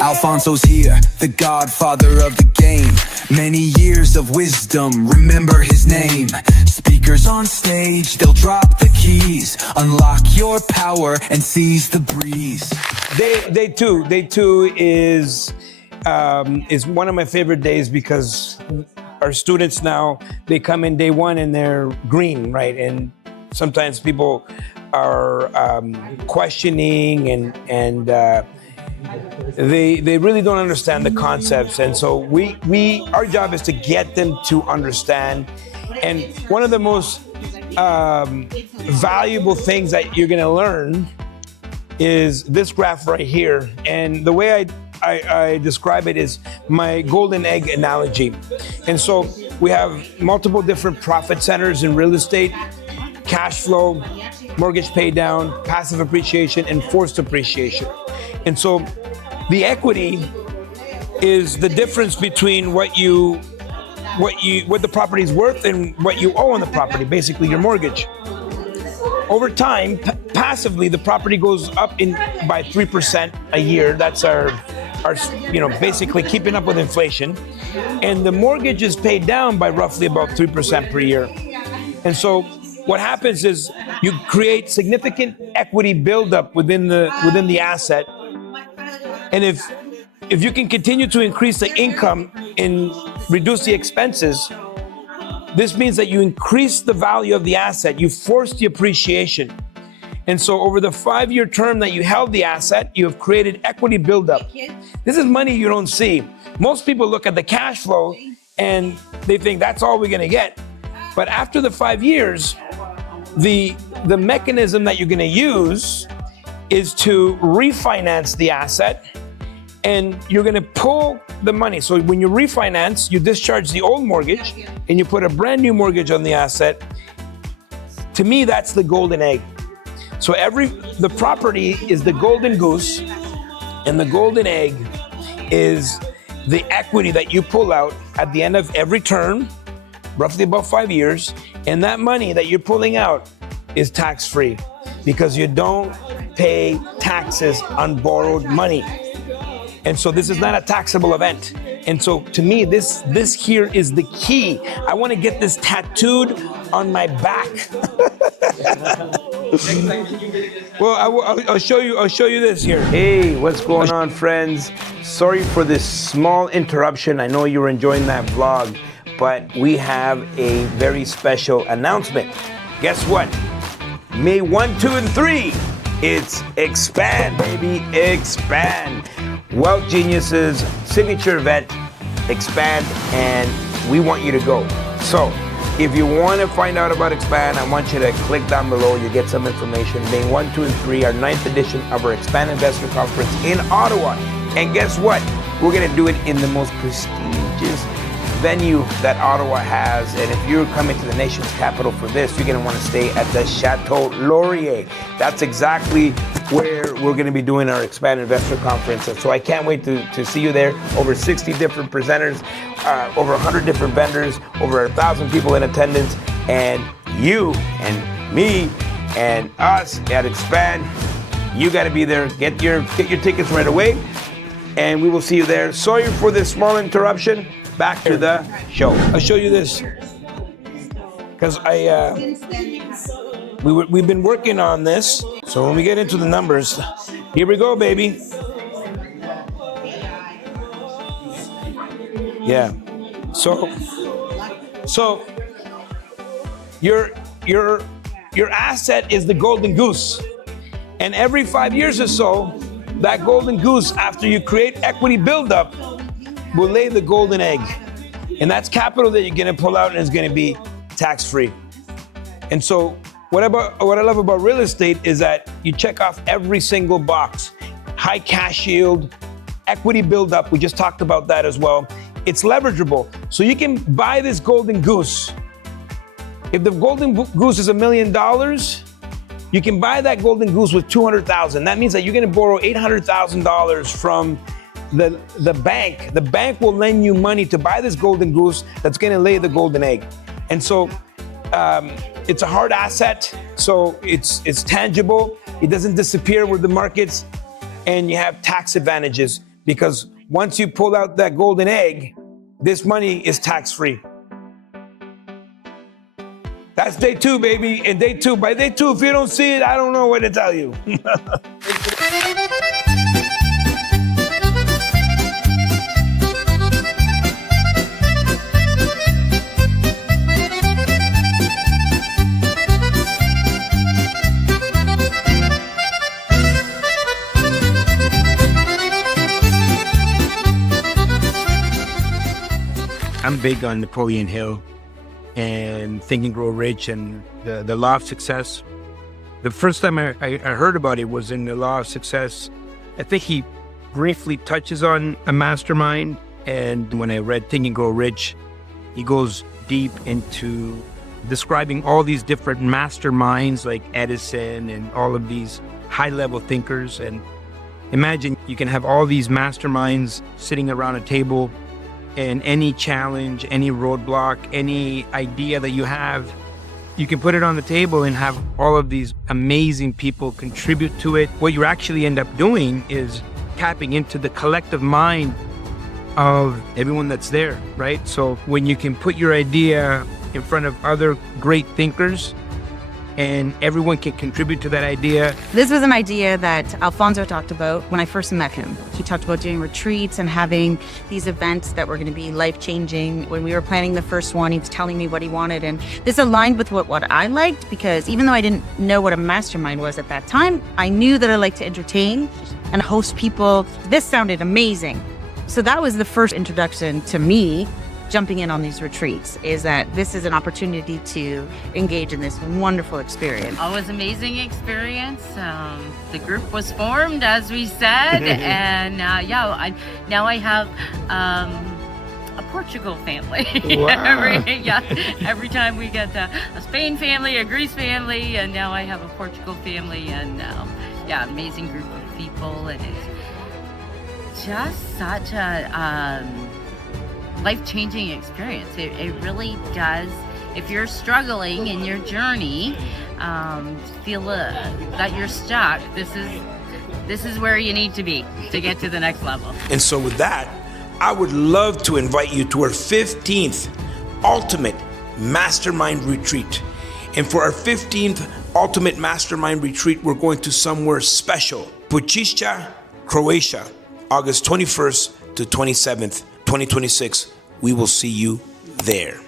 Alfonso's here, the Godfather of the game. Many years of wisdom, remember his name. Speakers on stage, they'll drop the keys. Unlock your power and seize the breeze. Day two is one of my favorite days because our students now, they come in day one and they're green, right? And sometimes people are questioning and they really don't understand the concepts. And so our job is to get them to understand. And one of the most valuable things that you're gonna learn is this graph right here. And the way I describe it is my golden egg analogy. And so we have multiple different profit centers in real estate: cash flow, mortgage pay down, passive appreciation, and forced appreciation. And so the equity is the difference between what the property is worth and what you owe on the property, basically your mortgage. Over time, passively, the property goes up by 3% a year. That's our basically keeping up with inflation. And the mortgage is paid down by roughly about 3% per year. And so what happens is you create significant equity buildup within the asset. And if you can continue to increase the income and reduce the expenses, this means that you increase the value of the asset, you force the appreciation. And so over the 5-year term that you held the asset, you have created equity buildup. This is money you don't see. Most people look at the cash flow and they think that's all we're gonna get. But after the 5 years, the mechanism that you're gonna use is to refinance the asset, and you're gonna pull the money. So when you refinance, you discharge the old mortgage and you put a brand new mortgage on the asset. To me, that's the golden egg. So the property is the golden goose, and the golden egg is the equity that you pull out at the end of every term, roughly about 5 years. And that money that you're pulling out is tax-free because you don't pay taxes on borrowed money. And so this is not a taxable event. And so to me, this here is the key. I want to get this tattooed on my back. Well, I'll show you this here. Hey, what's going on, friends? Sorry for this small interruption. I know you were enjoying that vlog, but we have a very special announcement. Guess what? May 1, 2, and 3. It's Expand, baby, Expand. Wealth Genius's signature event, Expand, and we want you to go. So if you want to find out about Expand, I want you to click down below. You get some information. May 1, 2, and 3, our 9th edition of our Expand Investor Conference in Ottawa. And guess what? We're going to do it in the most prestigious venue that Ottawa has. And if you're coming to the nation's capital for this, you're going to want to stay at the Chateau Laurier. That's exactly where we're going to be doing our Expand Investor Conference. And so I can't wait to see you there. Over 60 different presenters, over 100 different vendors, over 1,000 people in attendance, and you and me and us at Expand. You got to be there. Get your tickets right away, and we will see you there. Sorry for this small interruption. Back to the show. I'll show you this because we've been working on this. So when we get into the numbers, here we go, baby. Yeah. So your asset is the golden goose, and every 5 years or so, that golden goose, after you create equity buildup, will lay the golden egg. And that's capital that you're gonna pull out and it's gonna be tax-free. And so what I love about real estate is that you check off every single box. High cash yield, equity buildup, we just talked about that as well. It's leverageable. So you can buy this golden goose. If the golden goose is $1 million, you can buy that golden goose with $200,000. That means that you're gonna borrow $800,000 from the bank. The bank will lend you money to buy this golden goose that's gonna lay the golden egg. And so it's a hard asset, so it's tangible. It doesn't disappear with the markets, and you have tax advantages because once you pull out that golden egg, this money is tax-free. That's day 2, baby. And day 2, by day 2, if you don't see it, I don't know what to tell you. I'm big on Napoleon Hill and Think and Grow Rich and the Law of Success. The first time I heard about it was in the Law of Success. I think he briefly touches on a mastermind. And when I read Think and Grow Rich, he goes deep into describing all these different masterminds like Edison and all of these high-level thinkers. And imagine you can have all these masterminds sitting around a table, and any challenge, any roadblock, any idea that you have, you can put it on the table and have all of these amazing people contribute to it. What you actually end up doing is tapping into the collective mind of everyone that's there, right? So when you can put your idea in front of other great thinkers and everyone can contribute to that idea. This was an idea that Alfonso talked about when I first met him. He talked about doing retreats and having these events that were going to be life-changing. When we were planning the first one, he was telling me what he wanted, and this aligned with what I liked, because even though I didn't know what a mastermind was at that time, I knew that I liked to entertain and host people. This sounded amazing. So that was the first introduction to me jumping in on these retreats, is that this is an opportunity to engage in this wonderful experience. Always amazing experience. The group was formed, as we said, and now I have a Portugal family. Wow. every time we get a Spain family, a Greece family, and now I have a Portugal family, and amazing group of people, and it's just such a life-changing experience. It really does. If you're struggling in your journey, feel that you're stuck, this is where you need to be to get to the next level. And so with that, I would love to invite you to our 15th Ultimate Mastermind Retreat. And for our 15th Ultimate Mastermind Retreat, we're going to somewhere special. Pučišća, Croatia, August 21st to 27th, 2026. We will see you there.